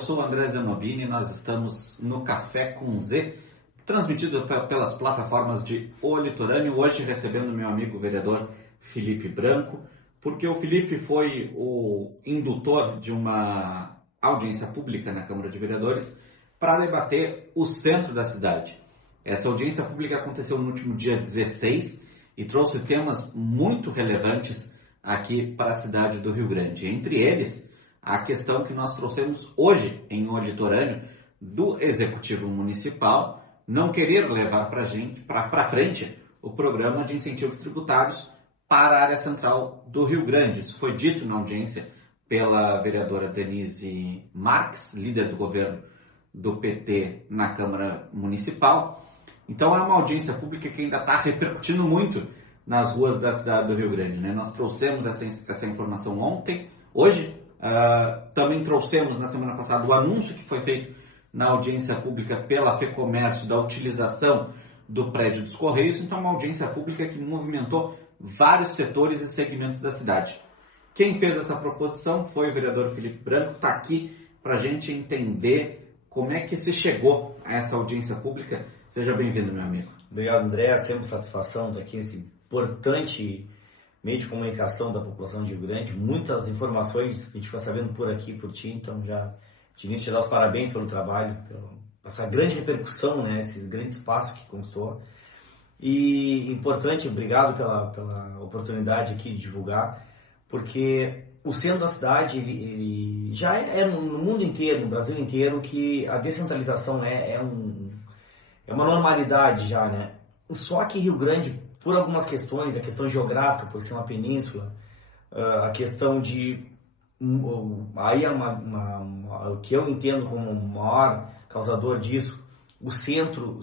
sou o André Zanobini, nós estamos no Café com Z, transmitido pelas plataformas de O Litorâneo, hoje recebendo meu amigo vereador Felipe Branco, porque o Felipe foi o indutor de uma audiência pública na Câmara de Vereadores para debater o centro da cidade. Essa audiência pública aconteceu no último dia 16 e trouxe temas muito relevantes aqui para a cidade do Rio Grande. Entre eles, a questão que nós trouxemos hoje em O Litorâneo do Executivo Municipal não querer levar para frente o programa de incentivos tributários para a área central do Rio Grande. Isso foi dito na audiência pela vereadora Denise Marques, líder do governo do PT na Câmara Municipal. Então é uma audiência pública que ainda está repercutindo muito nas ruas da cidade do Rio Grande, né? Nós trouxemos essa informação ontem, hoje. Também trouxemos na semana passada o anúncio que foi feito na audiência pública pela FEComércio da utilização do prédio dos Correios. Então, uma audiência pública que movimentou vários setores e segmentos da cidade. Quem fez essa proposição foi o vereador Felipe Branco, está aqui para a gente entender como é que se chegou a essa audiência pública. Seja bem-vindo, meu amigo. Obrigado, André. Sempre satisfação estar aqui nesse importante meio de comunicação da população de Rio Grande, muitas informações que a gente vai sabendo por aqui, por ti, então já de início te dar os parabéns pelo trabalho, pela essa grande repercussão, né, esse grande espaço que conquistou. E importante, obrigado pela oportunidade aqui de divulgar, porque o centro da cidade ele já é no mundo inteiro, no Brasil inteiro, que a descentralização é uma normalidade já, né? Só que Rio Grande, por algumas questões, a questão geográfica, por ser uma península, a questão de... Aí é o que eu entendo como o maior causador disso, o centro,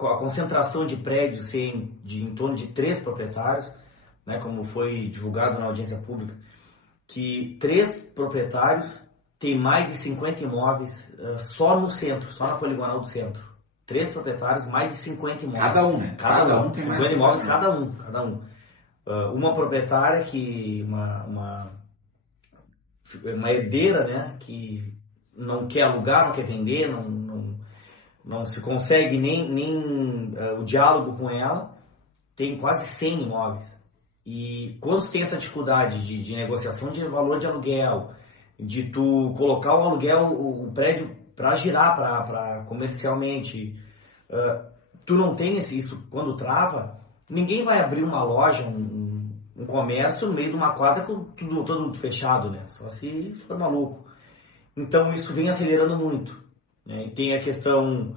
a concentração de prédios ser em torno de 3 proprietários, né, como foi divulgado na audiência pública, que 3 proprietários têm mais de 50 imóveis só no centro, só na poligonal do centro. 3 proprietários, mais de 50 imóveis. Cada um, né? Cada um tem 50 mais imóveis, cada um. Uma proprietária que... Uma herdeira, né? Que não quer alugar, não quer vender, não se consegue nem o diálogo com ela. Tem quase 100 imóveis. E quando você tem essa dificuldade de negociação de valor de aluguel, de tu colocar o aluguel, o prédio para girar para comercialmente, tu não tem isso quando trava, ninguém vai abrir uma loja, um comércio no meio de uma quadra com todo mundo fechado, né? Só se for maluco. Então isso vem acelerando muito, né? E tem a questão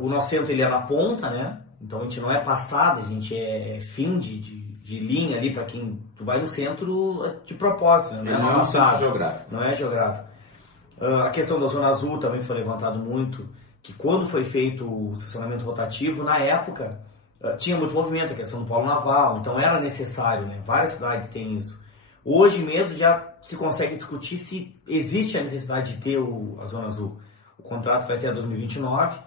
o nosso centro ele é na ponta, né? Então a gente não é passada, a gente é fim de linha ali para quem tu vai no centro de propósito, né? Não é um centro geográfico. Não é geográfico. A questão da Zona Azul também foi levantado muito, que quando foi feito o estacionamento rotativo, na época, tinha muito movimento, a questão do polo naval, então era necessário, né? Várias cidades têm isso. Hoje mesmo já se consegue discutir se existe a necessidade de ter a Zona Azul. O contrato vai até 2029,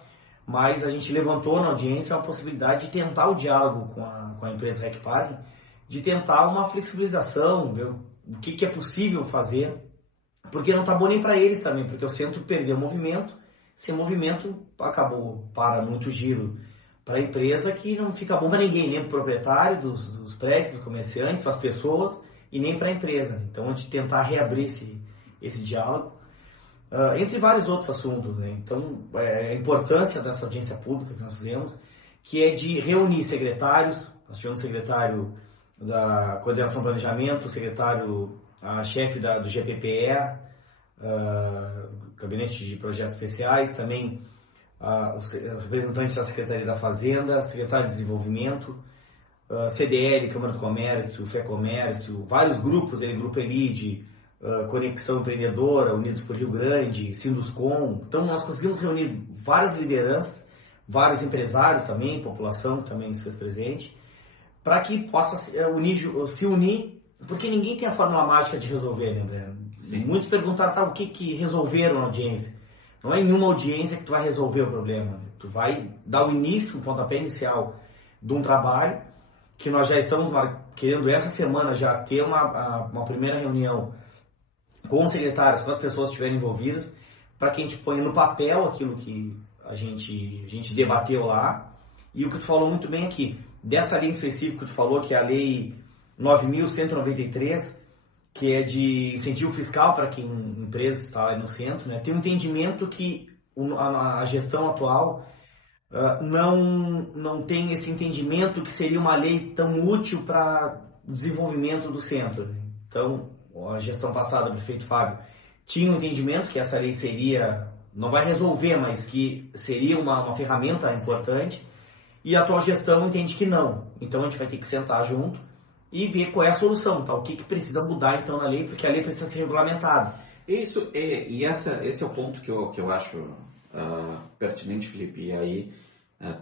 mas a gente levantou na audiência a possibilidade de tentar o diálogo com a empresa REC Parking, de tentar uma flexibilização, ver o que é possível fazer, porque não está bom nem para eles também, porque o centro perdeu movimento, sem movimento acabou para muito giro para a empresa, que não fica bom para ninguém, nem para o proprietário dos prédios, dos comerciantes, para as pessoas e nem para a empresa. Então a gente tentar reabrir esse diálogo, entre vários outros assuntos, né? Então a importância dessa audiência pública que nós fizemos, que é de reunir secretários, nós tivemos o secretário da Coordenação e Planejamento, o secretário, a chefe do GPPE, Gabinete de Projetos Especiais, também os representantes da Secretaria da Fazenda, Secretário de Desenvolvimento, CDL, Câmara do Comércio, FEComércio, vários grupos, Grupo Elide, Conexão Empreendedora, Unidos por Rio Grande, Sinduscom. Então nós conseguimos reunir várias lideranças, vários empresários também, população também se fez presente, para que possa se unir, porque ninguém tem a fórmula mágica de resolver, né, André? Muitos perguntaram o que resolveram na audiência. Não é em uma audiência que tu vai resolver o problema. Tu vai dar o início, o pontapé inicial de um trabalho que nós já estamos querendo essa semana já ter uma primeira reunião com os secretários, com as pessoas que estiverem envolvidas, para que a gente ponha no papel aquilo que a gente debateu lá. E o que tu falou muito bem aqui, dessa lei específica que tu falou, que é a Lei 9.193, que é de incentivo fiscal para quem empresa está aí no centro, né? Tem um entendimento que a gestão atual não tem esse entendimento que seria uma lei tão útil para o desenvolvimento do centro. Então, a gestão passada do prefeito Fábio tinha um entendimento que essa lei seria, não vai resolver, mas que seria uma ferramenta importante, e a atual gestão entende que não. Então, a gente vai ter que sentar junto e ver qual é a solução, tá? O que precisa mudar então na lei, porque a lei precisa ser regulamentada. Esse é o ponto que eu acho pertinente, Felipe. E aí,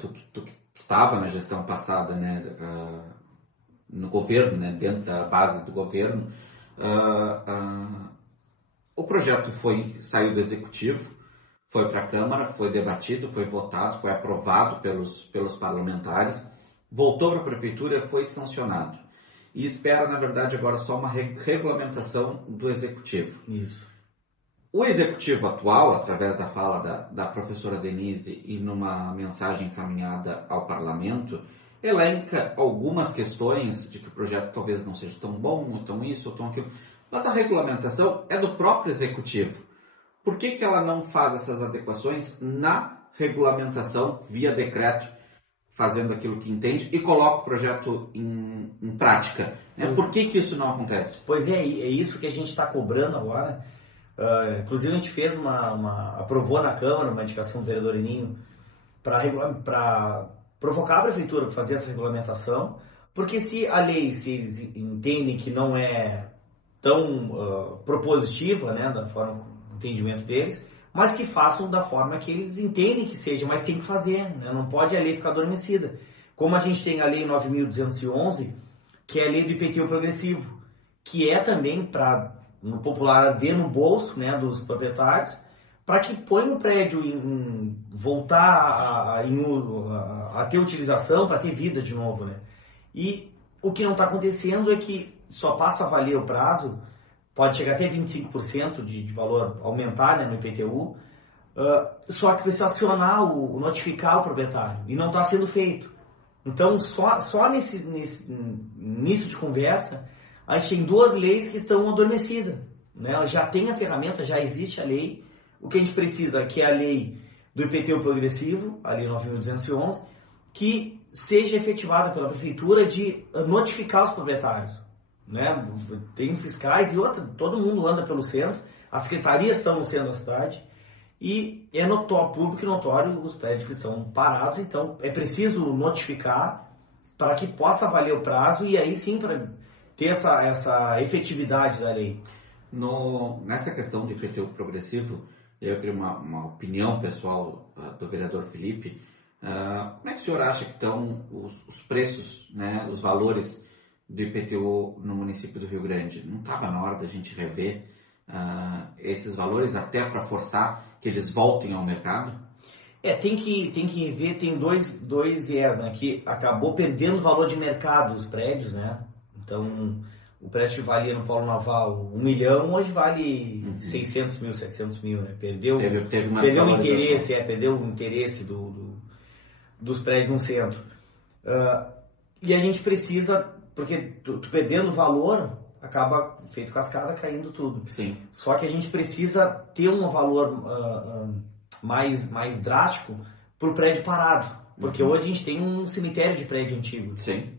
tu que estava na gestão passada, né, no governo, né, dentro da base do governo, o projeto saiu do executivo, foi para a Câmara, foi debatido, foi votado, foi aprovado pelos parlamentares, voltou para a Prefeitura, foi sancionado. E espera, na verdade, agora só uma regulamentação do Executivo. Isso. O Executivo atual, através da fala da professora Denise e numa mensagem encaminhada ao Parlamento, elenca algumas questões de que o projeto talvez não seja tão bom, ou tão isso, ou tão aquilo. Mas a regulamentação é do próprio Executivo. Por que ela não faz essas adequações na regulamentação via decreto, fazendo aquilo que entende e coloca o projeto em prática? Por que isso não acontece? Pois é isso que a gente está cobrando agora. Inclusive a gente fez aprovou na Câmara uma indicação do vereador Eninho para provocar a Prefeitura para fazer essa regulamentação, porque se a lei, se eles entendem que não é tão propositiva, né, da forma, do entendimento deles, mas que façam da forma que eles entendem que seja, mas tem que fazer, né? Não pode a lei ficar adormecida. Como a gente tem a Lei 9.211, que é a lei do IPTU progressivo, que é também para, no popular, arder no bolso, né, dos proprietários, para que ponha o prédio voltar a ter utilização, para ter vida de novo, né? E o que não está acontecendo é que só passa a valer o prazo, pode chegar até 25% de valor, aumentar, né, no IPTU, só que precisa acionar, notificar o proprietário, e não está sendo feito. Então, só nesse início de conversa, a gente tem duas leis que estão adormecidas, né? Já tem a ferramenta, já existe a lei. O que a gente precisa, que é a lei do IPTU progressivo, a lei 9.211, que seja efetivada pela Prefeitura de notificar os proprietários, né? Tem fiscais e todo mundo anda pelo centro, as secretarias estão no centro da cidade, e é público e notório os prédios que estão parados. Então é preciso notificar para que possa valer o prazo, e aí sim para ter essa efetividade da lei. Nessa questão de IPTU progressivo, eu queria uma opinião pessoal do vereador Felipe. Como é que o senhor acha que estão os preços, né, os valores do IPTU no município do Rio Grande? Não estava na hora da gente rever esses valores até para forçar que eles voltem ao mercado? Tem que ver, tem dois viés, né? Que acabou perdendo o valor de mercado os prédios, né? Então, o prédio que valia no Polo Naval 1 milhão, hoje vale 600 mil, 700 mil, né? Perdeu o interesse, perdeu o interesse dos prédios no centro. E a gente precisa, porque tu perdendo valor, acaba feito cascada, caindo tudo. Sim. Só que a gente precisa ter um valor mais drástico para o prédio parado. Porque hoje a gente tem um cemitério de prédio antigo. Sim.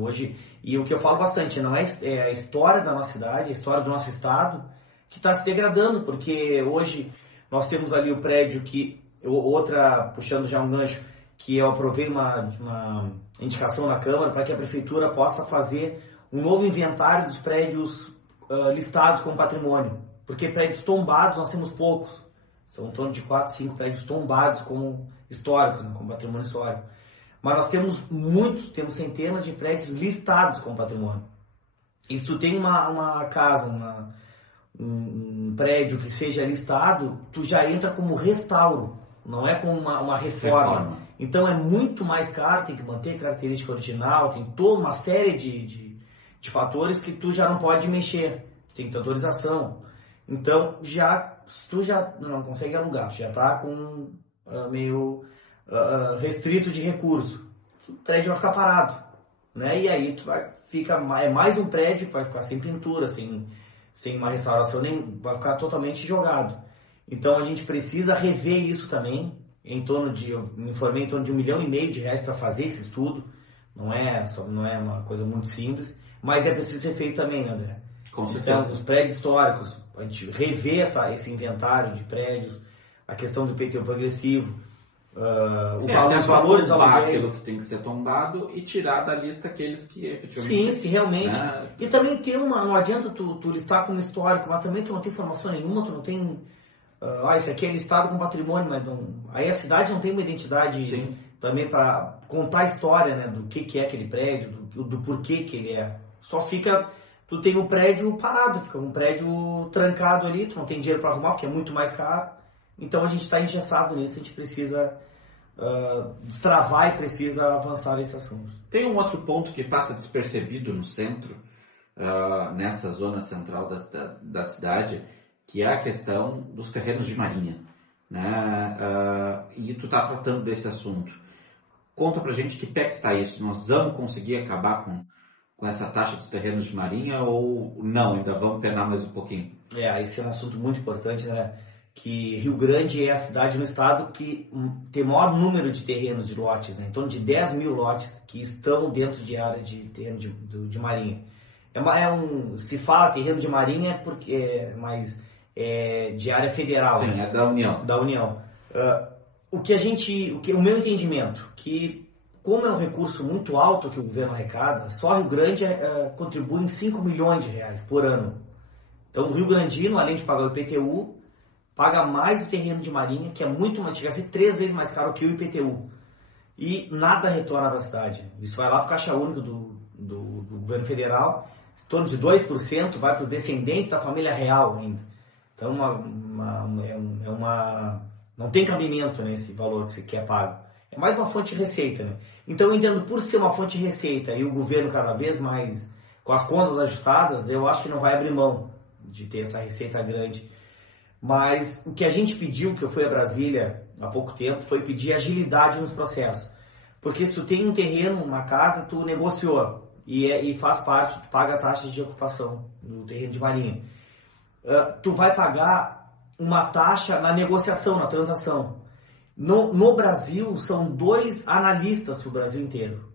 Hoje, e o que eu falo bastante, não é a história da nossa cidade, a história do nosso estado que está se degradando, porque hoje nós temos ali o prédio que, puxando já um gancho, que eu aprovei uma indicação na Câmara para que a Prefeitura possa fazer um novo inventário dos prédios listados como patrimônio, porque prédios tombados nós temos poucos, são em torno de 4, 5 prédios tombados como históricos, né, como patrimônio histórico. Mas nós temos temos centenas de prédios listados como patrimônio. E se tu tem uma casa, um prédio que seja listado, tu já entra como restauro, não é como uma reforma. Então é muito mais caro, tem que manter característica original, tem toda uma série de fatores que tu já não pode mexer, tem que ter autorização. Então, tu já não consegue alugar, tu já está com meio restrito de recurso, o prédio vai ficar parado, né? E aí é mais um prédio que vai ficar sem pintura, sem uma restauração, nem vai ficar totalmente jogado. Então a gente precisa rever isso também, eu me informei em torno de R$1,5 milhão para fazer esse estudo, não é uma coisa muito simples, mas é preciso ser feito também, né, André? Com certeza. Então, os prédios históricos, a gente rever esse inventário de prédios, a questão do IPTU progressivo, os valores aluguéis. Aquilo que tem que ser tombado e tirar da lista aqueles que efetivamente... Sim, realmente. Né? E também não adianta tu listar como histórico, mas também tu não tem informação nenhuma, tu não tem... esse aqui é listado com patrimônio, mas aí a cidade não tem uma identidade também para contar a história, né, do que é aquele prédio, do porquê que ele é. Só fica... Tu tem um prédio parado, fica um prédio trancado ali, tu não tem dinheiro para arrumar, porque é muito mais caro. Então a gente está engessado nisso, a gente precisa destravar e precisa avançar nesse assunto. Tem um outro ponto que passa despercebido no centro, nessa zona central da cidade, que é a questão dos terrenos de marinha, né? E tu está tratando desse assunto. Conta pra gente que pé que está isso. Nós vamos conseguir acabar com essa taxa dos terrenos de marinha ou não? Ainda vamos penar mais um pouquinho? Esse é um assunto muito importante, né? Que Rio Grande é a cidade no estado que tem o maior número de terrenos, de lotes, né? Em torno de 10 mil lotes que estão dentro de área de terreno de marinha. Se fala terreno de marinha mas é de área federal. Sim, né? É da União. Da União. O meu entendimento, que como é um recurso muito alto que o governo arrecada, só Rio Grande contribui em 5 milhões de reais por ano. Então o Rio Grandino, além de pagar o IPTU, paga mais o terreno de marinha, que é muito mais, chega a ser 3 vezes mais caro que o IPTU. E nada retorna para a cidade. Isso vai lá para o Caixa Único do governo federal, em torno de 2%, vai para os descendentes da família real ainda. Então não tem cabimento nesse valor que é pago. É mais uma fonte de receita, né? Então eu entendo, por ser uma fonte de receita e o governo cada vez mais com as contas ajustadas, eu acho que não vai abrir mão de ter essa receita grande. Mas o que a gente pediu, que eu fui a Brasília há pouco tempo, foi pedir agilidade nos processos. Porque se tu tem um terreno, uma casa, tu negociou e faz parte, tu paga a taxa de ocupação do terreno de marinha. Tu vai pagar uma taxa na negociação, na transação. No Brasil, são 2 analistas para o Brasil inteiro.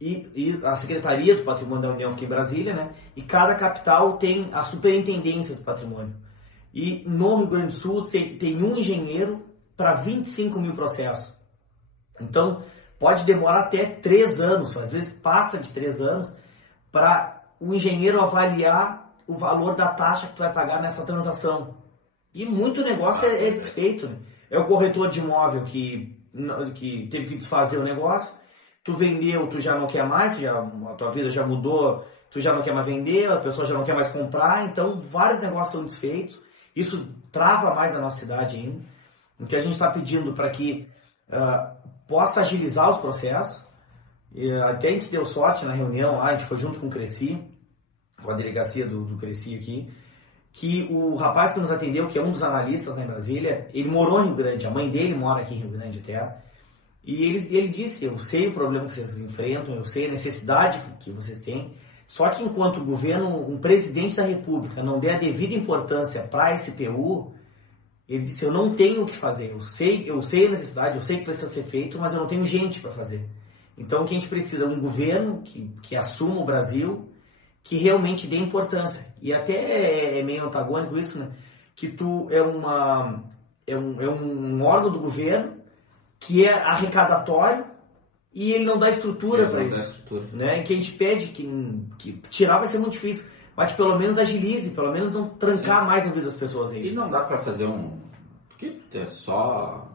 E a Secretaria do Patrimônio da União fica em Brasília, né? E cada capital tem a Superintendência do Patrimônio. E no Rio Grande do Sul tem um engenheiro para 25 mil processos. Então, pode demorar até 3 anos, às vezes passa de 3 anos, para o engenheiro avaliar o valor da taxa que tu vai pagar nessa transação. E muito negócio é desfeito, né? É o corretor de imóvel que teve que desfazer o negócio, tu vendeu, tu já não quer mais, a tua vida já mudou, tu já não quer mais vender, a pessoa já não quer mais comprar, então vários negócios são desfeitos. Isso trava mais a nossa cidade ainda. O que a gente está pedindo para que possa agilizar os processos. Até a gente deu sorte na reunião lá, a gente foi junto com o Cresci, com a delegacia do Cresci aqui, que o rapaz que nos atendeu, que é um dos analistas lá em Brasília, ele morou em Rio Grande, a mãe dele mora aqui em Rio Grande até, e ele disse, eu sei o problema que vocês enfrentam, eu sei a necessidade que vocês têm, só que enquanto o governo, um presidente da República não der a devida importância para a SPU, ele disse, eu não tenho o que fazer, eu sei a necessidade, eu sei que precisa ser feito, mas eu não tenho gente para fazer. Então o que a gente precisa é um governo que assuma o Brasil, que realmente dê importância. E até é meio antagônico isso, né? Que tu é um órgão do governo que é arrecadatório e ele não dá estrutura para isso. Né? E que a gente pede que tirar vai ser muito difícil, mas que pelo menos agilize, pelo menos não trancar mais a vida das pessoas aí. E não dá para fazer porque é só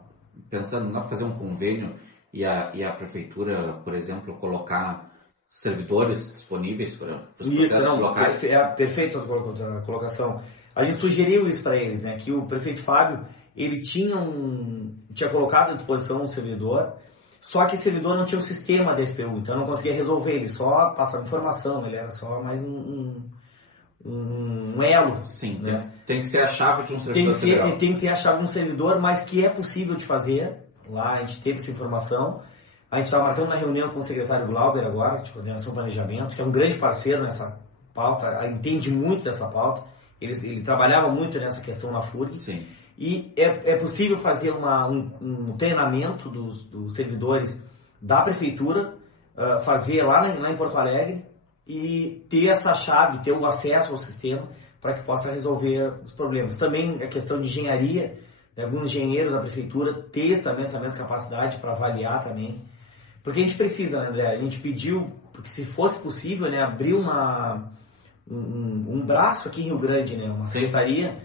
pensando, não dá para fazer um convênio e a prefeitura, por exemplo, colocar servidores disponíveis para os processos locais? É perfeito a colocação. A gente sugeriu isso para eles, né? Que o prefeito Fábio, ele tinha colocado à disposição um servidor, só que esse servidor não tinha o sistema da SPU, então não conseguia resolver, ele só passava informação, ele era só mais um elo. Sim, né? Tem que ser a chave de um servidor. Tem que ter a chave de um servidor, mas que é possível de fazer. Lá a gente teve essa informação. A gente está marcando uma reunião com o secretário Glauber agora, de coordenação e planejamento, que é um grande parceiro nessa pauta, entende muito dessa pauta. Ele trabalhava muito nessa questão na FURG. Sim. E é possível fazer um treinamento dos servidores da prefeitura, fazer lá em Porto Alegre e ter essa chave, ter o acesso ao sistema para que possa resolver os problemas. Também a questão de engenharia, né, alguns engenheiros da prefeitura ter também essa mesma capacidade para avaliar também. Porque a gente precisa, né, André? A gente pediu, porque se fosse possível, né, abrir um braço aqui em Rio Grande, né, uma secretaria,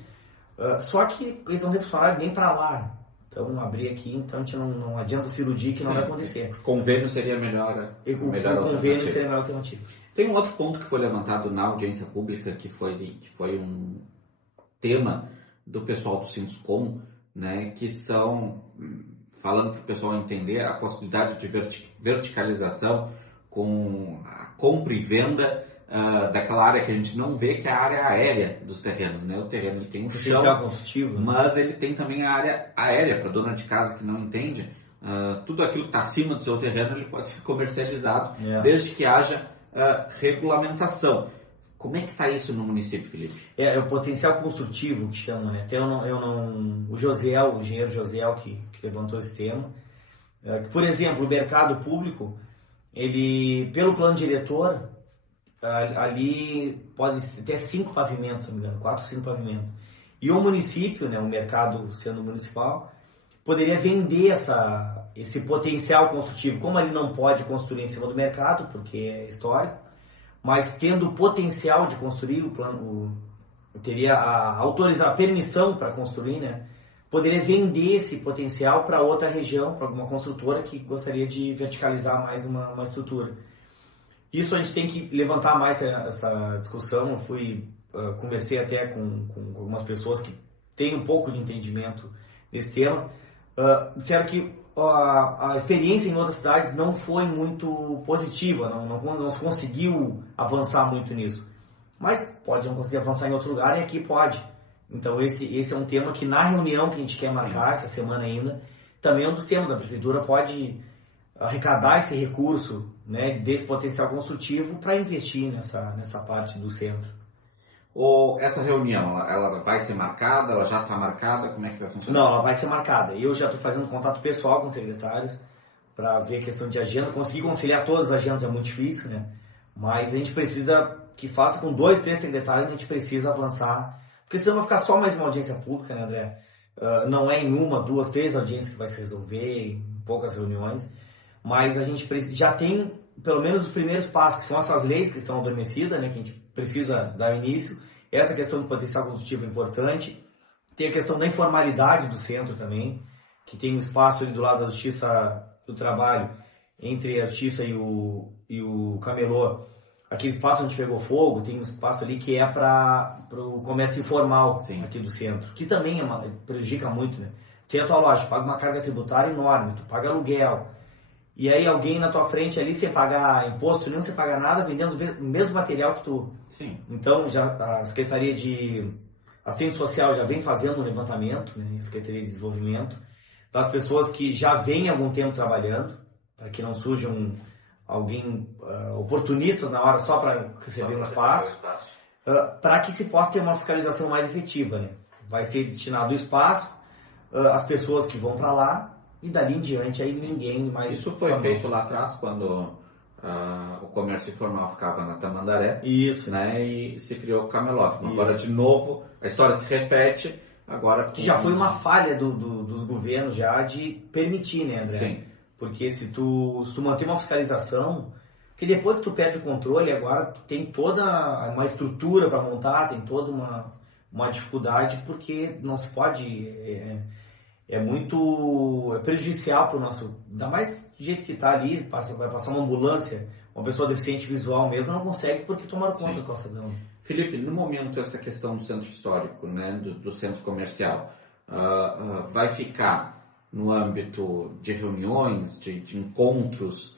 só que eles não têm funcionário nem para lá. Então, abrir aqui, então a gente não adianta se iludir que não vai acontecer. Convênio seria a melhor convênio seria a melhor alternativa. Tem um outro ponto que foi levantado na audiência pública, que foi um tema do pessoal do Sinduscom, né, que são, falando para o pessoal entender, a possibilidade de verticalização com a compra e venda daquela área que a gente não vê, que é a área aérea dos terrenos, né? O terreno ele tem um chão, mas ele tem também a área aérea, para dona de casa que não entende, tudo aquilo que está acima do seu terreno ele pode ser comercializado, desde que haja regulamentação. Como é que está isso no município, Felipe? É o potencial construtivo que chama, né? Até o engenheiro Josiel que levantou esse tema. Por exemplo, o mercado público, ele, pelo plano diretor, ali pode ter 5 pavimentos, se não me engano, 4 ou 5 pavimentos. E o município, né, o mercado sendo municipal, poderia vender esse potencial construtivo. Como ele não pode construir em cima do mercado, porque é histórico, mas tendo o potencial de construir, teria a permissão para construir, né, poderia vender esse potencial para outra região, para alguma construtora que gostaria de verticalizar mais uma estrutura. Isso a gente tem que levantar mais essa discussão. Eu conversei até com algumas pessoas que têm um pouco de entendimento nesse tema. Disseram que a experiência em outras cidades não foi muito positiva, não se conseguiu avançar muito nisso. Mas pode não conseguir avançar em outro lugar e aqui pode. Então esse é um tema que na reunião que a gente quer marcar essa semana ainda, também é um dos temas da prefeitura, pode arrecadar esse recurso, né, desse potencial construtivo para investir nessa parte do centro. Essa reunião, ela vai ser marcada? Ela já está marcada? Como é que vai funcionar? Não, ela vai ser marcada. Eu já estou fazendo contato pessoal com os secretários para ver a questão de agenda. Conseguir conciliar todas as agendas é muito difícil, né? Mas a gente precisa que faça com 2, 3 secretários, a gente precisa avançar. Porque senão vai ficar só mais uma audiência pública, né, André? Não é em 1, 2, 3 audiências que vai se resolver, em poucas reuniões. Mas a gente já tem pelo menos os primeiros passos, que são essas leis que estão adormecidas, né, que a gente precisa dar início. Essa questão do potencial construtivo é importante. Tem a questão da informalidade do centro também, que tem um espaço ali do lado da Justiça do Trabalho, entre a Justiça e o Camelô. Aquele espaço onde pegou fogo, tem um espaço ali que é para o comércio informal. Sim. Aqui do centro, que também prejudica muito, né? Tem a tua loja, paga uma carga tributária enorme, tu paga aluguel. E aí alguém na tua frente ali, sem pagar imposto nenhum, sem pagar nada, vendendo o mesmo material que tu. Sim. Então, já a Secretaria de Assistência Social já vem fazendo um levantamento, né, a Secretaria de Desenvolvimento, das pessoas que já vêm há algum tempo trabalhando, para que não surjam alguém oportunistas na hora só para receber um espaço, para que se possa ter uma fiscalização mais efetiva, né? Vai ser destinado o espaço, as pessoas que vão para lá, e dali em diante aí ninguém mais... Isso foi feito lá atrás, quando o comércio informal ficava na Tamandaré. Isso. Né, e se criou o camelódromo. Agora, de novo, a história se repete. Agora que já foi uma falha dos governos já de permitir, né, André? Sim. Porque se tu manter uma fiscalização, porque depois que tu perde o controle, agora tu tem toda uma estrutura para montar, tem toda uma dificuldade, porque não se pode... É muito prejudicial para o nosso... Ainda mais do jeito que está ali, vai passar uma ambulância, uma pessoa deficiente visual mesmo, não consegue porque tomaram conta do calçadão. Felipe, no momento essa questão do centro histórico, né, do centro comercial, vai ficar no âmbito de reuniões, de encontros,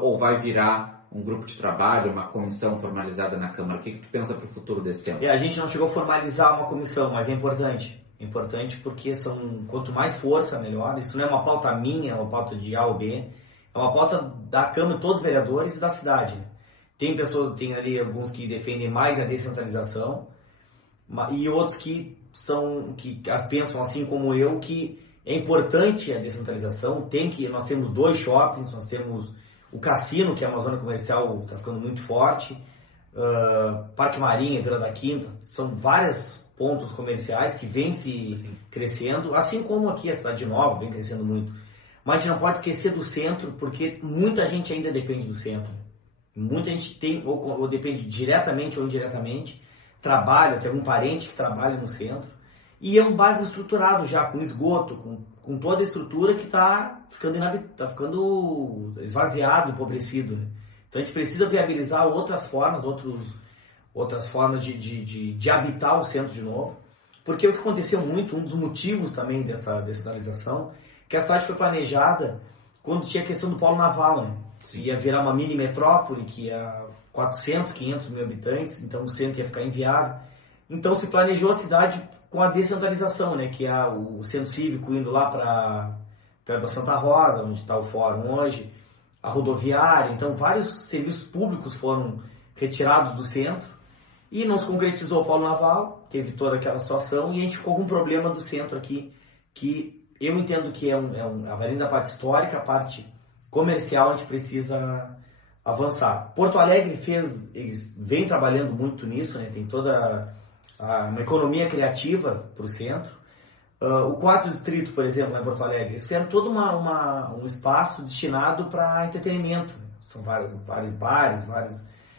ou vai virar um grupo de trabalho, uma comissão formalizada na Câmara? O que tu pensa para o futuro desse tema? A gente não chegou a formalizar uma comissão, mas é importante. É importante porque quanto mais força, melhor. Isso não é uma pauta minha, é uma pauta de A ou B. É uma pauta da Câmara, de todos os vereadores e da cidade. Tem ali alguns que defendem mais a descentralização e outros que pensam assim como eu, que é importante a descentralização. Nós temos 2 shoppings, nós temos o cassino, que é uma zona comercial, está ficando muito forte, Parque Marinha, Vila da Quinta, são vários pontos comerciais que vêm crescendo, assim como aqui a Cidade Nova vem crescendo muito. Mas a gente não pode esquecer do centro, porque muita gente ainda depende do centro. Muita gente ou depende diretamente ou indiretamente, tem algum parente que trabalha no centro, e é um bairro estruturado já, com esgoto, com toda a estrutura que está ficando esvaziado, empobrecido, né? Então a gente precisa viabilizar outras formas de habitar o centro de novo, porque o que aconteceu muito, um dos motivos também dessa descentralização, que a cidade foi planejada quando tinha a questão do polo naval, né? Ia virar uma mini metrópole, que ia 400, 500 mil habitantes, então o centro ia ficar inviável. Então se planejou a cidade com a descentralização, né? Que é o centro cívico indo lá para perto da Santa Rosa, onde está o fórum hoje, a rodoviária. Então vários serviços públicos foram retirados do centro e não se concretizou o polo naval, teve toda aquela situação e a gente ficou com um problema do centro aqui, que eu entendo que além da parte histórica, a parte comercial a gente precisa avançar. Porto Alegre vem trabalhando muito nisso, né? Tem toda uma economia criativa para o centro. O 4º distrito, por exemplo, lá em Porto Alegre, eles fizeram todo um espaço destinado para entretenimento. São vários bares,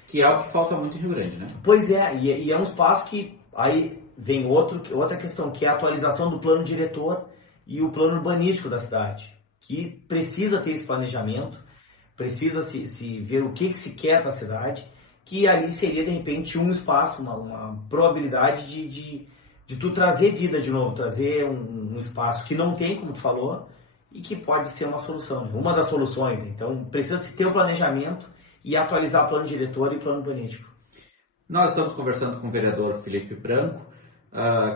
Que é o que falta muito em Rio Grande, né? Pois é, e é um espaço que aí vem outra questão, que é a atualização do plano diretor e o plano urbanístico da cidade, que precisa ter esse planejamento, precisa se ver o que se quer para a cidade, que ali seria de repente um espaço, uma probabilidade de tu trazer vida de novo, trazer um espaço que não tem, como tu falou, e que pode ser uma solução, uma das soluções. Então precisa se ter um planejamento e atualizar plano diretor e plano urbanístico. Nós estamos conversando com o vereador Felipe Branco,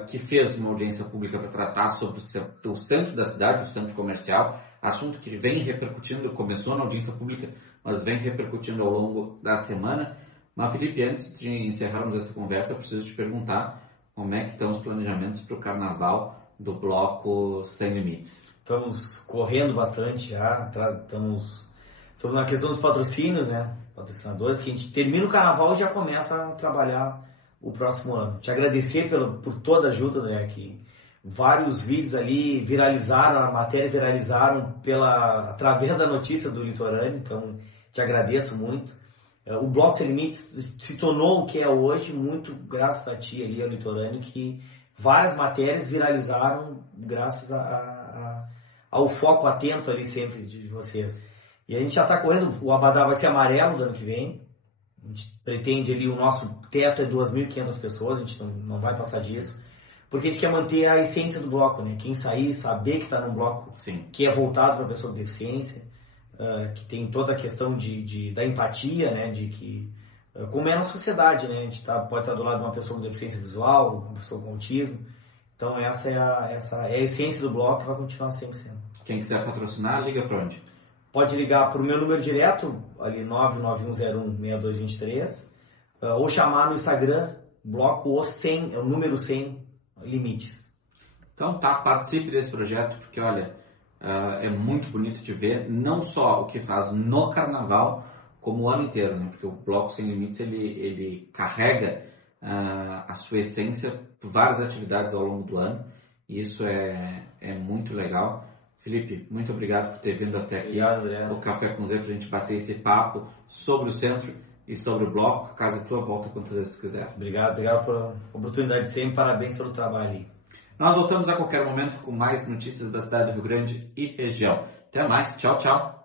que fez uma audiência pública para tratar sobre o centro da cidade, o centro comercial, assunto que vem repercutindo, começou na audiência pública, mas vem repercutindo ao longo da semana. Mas, Felipe, antes de encerrarmos essa conversa, eu preciso te perguntar como é que estão os planejamentos para o carnaval do Bloco Sem Limites. Estamos correndo bastante já, estamos sobre uma questão dos patrocínios, né? Patrocinadores, que a gente termina o carnaval e já começa a trabalhar o próximo ano. Te agradecer por toda a ajuda, né? Que vários vídeos ali viralizaram, a matéria viralizaram através da notícia do Litorâneo, então te agradeço muito. O Bloco Sem Limites se tornou o que é hoje, muito graças a ti ali, ao Litorâneo, que várias matérias viralizaram graças ao foco atento ali sempre de vocês. E a gente já está correndo, o Abadá vai ser amarelo do ano que vem. A gente pretende ali, o nosso teto é 2.500 pessoas, a gente não vai passar disso. Porque a gente quer manter a essência do bloco, né? Quem sair, saber que está num bloco Sim. que é voltado para a pessoa com deficiência, que tem toda a questão da empatia, né? De que, como é na sociedade, né? A gente pode estar do lado de uma pessoa com deficiência visual, uma pessoa com autismo. Então essa é a essência do bloco que vai continuar sempre sendo. Quem quiser patrocinar, liga para onde? Pode ligar para o meu número direto, ali 991016223, ou chamar no Instagram, bloco 100, é o número 100 limites. Então participe desse projeto, porque olha, é muito bonito de ver, não só o que faz no carnaval, como o ano inteiro, né? Porque o Bloco Sem Limites, ele carrega a sua essência por várias atividades ao longo do ano, e isso é muito legal. Felipe, muito obrigado por ter vindo até aqui. Obrigado, o Café com Z, para a gente bater esse papo sobre o centro e sobre o bloco. A casa é tua, volta quantas vezes tu quiser. Obrigado pela oportunidade de sempre, parabéns pelo trabalho aí. Nós voltamos a qualquer momento com mais notícias da cidade do Rio Grande e região. Até mais, tchau, tchau.